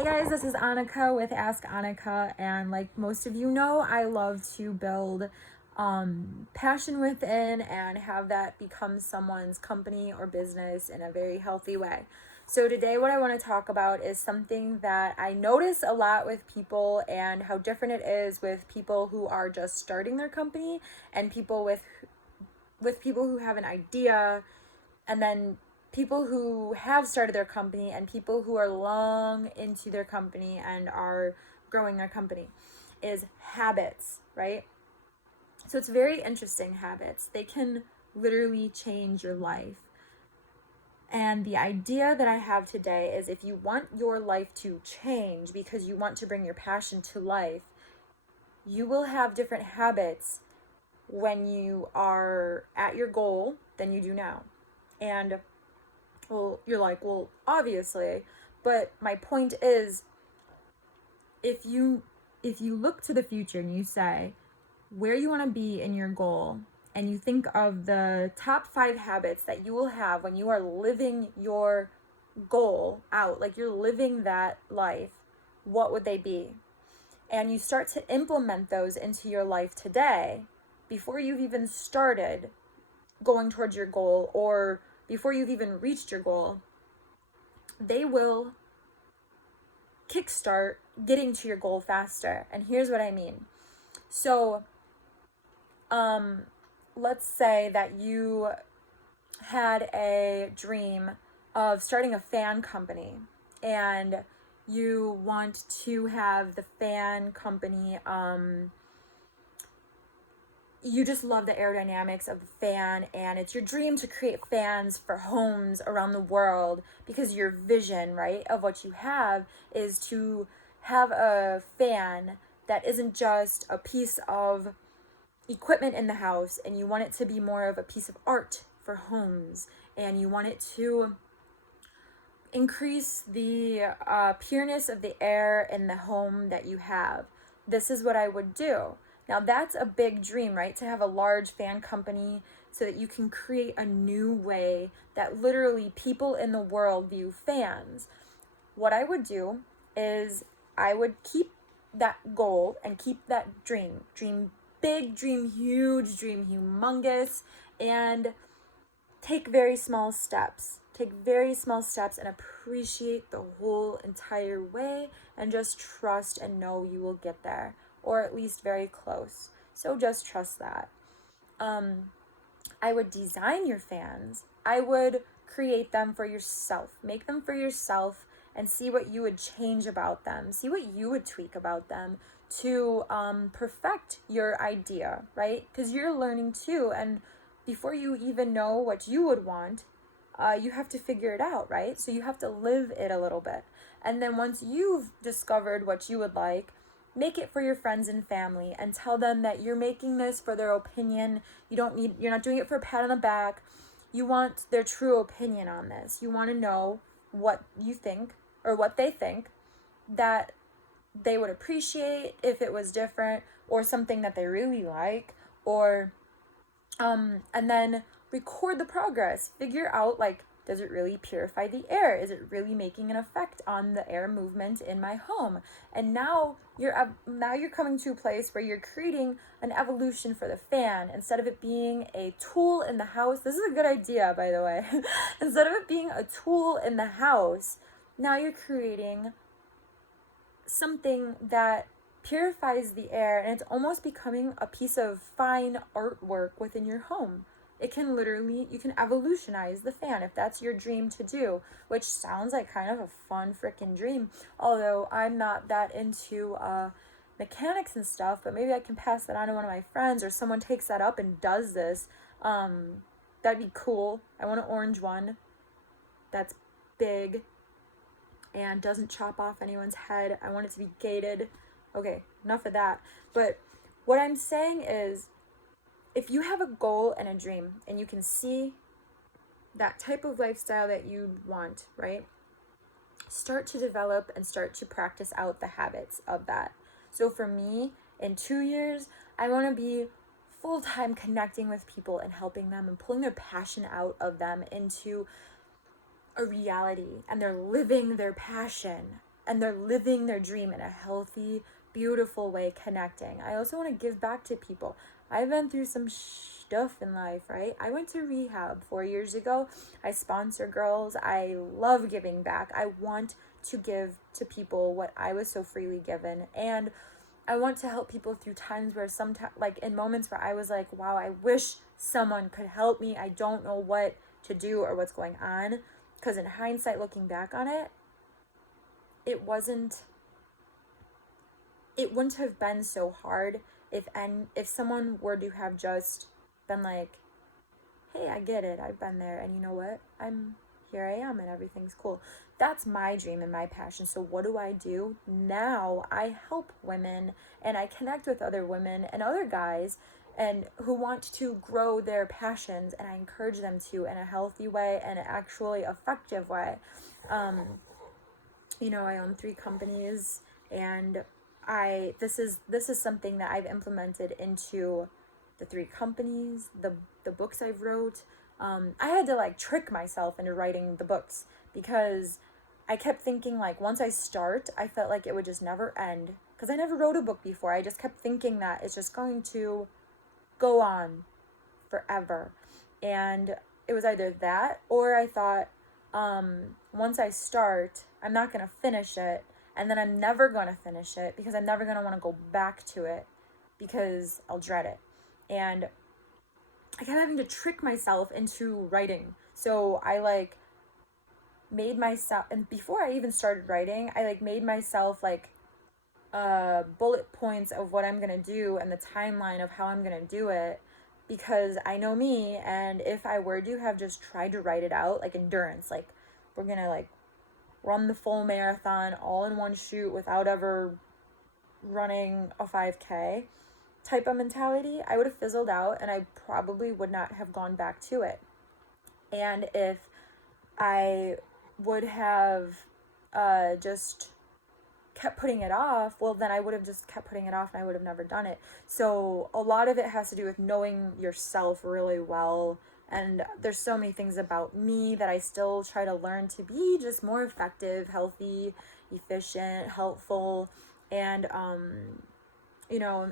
Hey guys, this is Annika with Ask Annika, and like most of you know, I love to build passion within and have that become someone's company or business in a very healthy way. So today what I want to talk about is something that I notice a lot with people and how different it is with people who are just starting their company and people with people who have an idea, and then people who have started their company and people who are long into their company and are growing their company, is habits, right? So it's very interesting. Habits, they can literally change your life. And the idea that I have today is, if you want your life to change because you want to bring your passion to life, you will have different habits when you are at your goal than you do now. And well, you're like, well, obviously, but my point is, if you look to the future and you say where you want to be in your goal, and you think of the top 5 habits that you will have when you are living your goal out, like you're living that life, what would they be? And you start to implement those into your life today before you've even started going towards your goal, or before you've even reached your goal, they will kickstart getting to your goal faster. And here's what I mean. So, let's say that you had a dream of starting a fan company, and you want to have the fan company, you just love the aerodynamics of the fan, and it's your dream to create fans for homes around the world, because your vision, right, of what you have is to have a fan that isn't just a piece of equipment in the house, and you want it to be more of a piece of art for homes, and you want it to increase the pureness of the air in the home that you have. This is what I would do. Now that's a big dream, right? To have a large fan company so that you can create a new way that literally people in the world view fans. What I would do is I would keep that goal and keep that dream big, dream huge, dream humongous, and take very small steps. Take very small steps and appreciate the whole entire way, and just trust and know you will get there, or at least very close. So just trust that. I would design your fans. I would create them for yourself. Make them for yourself and see what you would change about them. See what you would tweak about them to perfect your idea, right? Because you're learning too. And before you even know what you would want, you have to figure it out, right? So you have to live it a little bit. And then once you've discovered what you would like, make it for your friends and family and tell them that you're making this for their opinion. You're not doing it for a pat on the back. You want their true opinion on this. You want to know what you think, or what they think that they would appreciate if it was different, or something that they really like, or and then record the progress. Figure out, like, does it really purify the air? Is it really making an effect on the air movement in my home? And now you're coming to a place where you're creating an evolution for the fan. Instead of it being a tool in the house, this is a good idea, by the way. Instead of it being a tool in the house, now you're creating something that purifies the air, and it's almost becoming a piece of fine artwork within your home. You can evolutionize the fan if that's your dream to do, which sounds like kind of a fun freaking dream. Although I'm not that into mechanics and stuff, but maybe I can pass that on to one of my friends, or someone takes that up and does this. That'd be cool. I want an orange one that's big and doesn't chop off anyone's head. I want it to be gated. Okay, enough of that. But what I'm saying is, if you have a goal and a dream and you can see that type of lifestyle that you want, right? Start to develop and start to practice out the habits of that. So for me, in 2 years, I want to be full-time connecting with people and helping them and pulling their passion out of them into a reality, and they're living their passion. and they're living their dream in a healthy, beautiful way, connecting. I also want to give back to people. I've been through some stuff in life, right? I went to rehab 4 years ago. I sponsor girls. I love giving back. I want to give to people what I was so freely given. And I want to help people through times where sometimes, like in moments where I was like, wow, I wish someone could help me. I don't know what to do or what's going on. Because in hindsight, looking back on it, it wouldn't have been so hard if someone were to have just been like, hey, I get it, I've been there, and you know what, here I am and everything's cool. That's my dream and my passion. So what do? Now I help women, and I connect with other women and other guys and who want to grow their passions, and I encourage them to in a healthy way and an actually effective way. I own 3 companies, and this is something that I've implemented into the 3 companies, the books I've wrote. I had to like trick myself into writing the books, because I kept thinking like once I start, I felt like it would just never end, because I never wrote a book before. I just kept thinking that it's just going to go on forever. And it was either that, or I thought, once I start, I'm not going to finish it. And then I'm never going to finish it, because I'm never going to want to go back to it, because I'll dread it. And I kept having to trick myself into writing. So I like made myself, and before I even started writing, I like made myself like bullet points of what I'm going to do and the timeline of how I'm going to do it, because I know me, and if I were to have just tried to write it out, like endurance, like we're going to like run the full marathon all in one shoot without ever running a 5K type of mentality, I would have fizzled out, and I probably would not have gone back to it. And if I would have just kept putting it off, well, then I would have just kept putting it off, and I would have never done it. So a lot of it has to do with knowing yourself really well. And there's so many things about me that I still try to learn to be just more effective, healthy, efficient, helpful. And,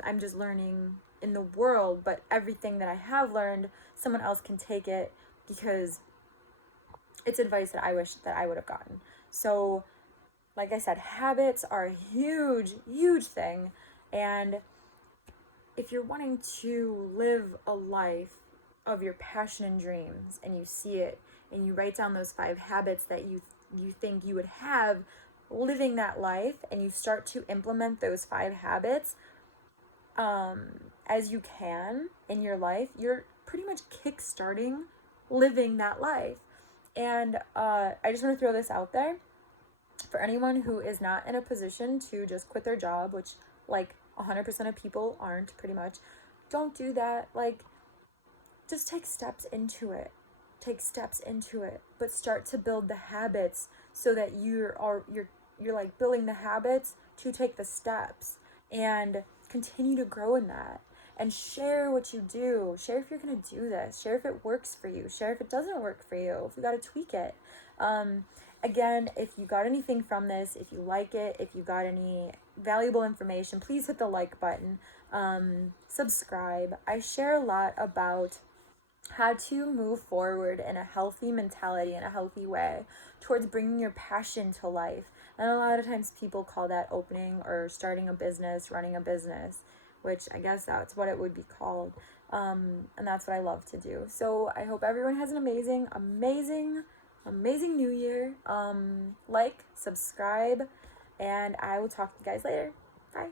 I'm just learning in the world, but everything that I have learned, someone else can take it, because it's advice that I wish that I would have gotten. So, like I said, habits are a huge, huge thing. And if you're wanting to live a life of your passion and dreams, and you see it, and you write down those 5 habits that you think you would have living that life, and you start to implement those 5 habits as you can in your life, you're pretty much kickstarting living that life. And I just want to throw this out there for anyone who is not in a position to just quit their job, which like 100% of people aren't, pretty much. Don't do that. Like, just take steps into it. But start to build the habits, so that you're like building the habits to take the steps, and continue to grow in that. And share what you do. Share if you're going to do this. Share if it works for you. Share if it doesn't work for you. If you got to tweak it. Again, if you got anything from this, if you like it, if you got any valuable information, please hit the like button. Subscribe. I share a lot about how to move forward in a healthy mentality, in a healthy way, towards bringing your passion to life. And a lot of times people call that opening or starting a business, running a business, which I guess that's what it would be called. And that's what I love to do. So I hope everyone has an amazing, amazing, amazing new year. Like, subscribe, and I will talk to you guys later. Bye.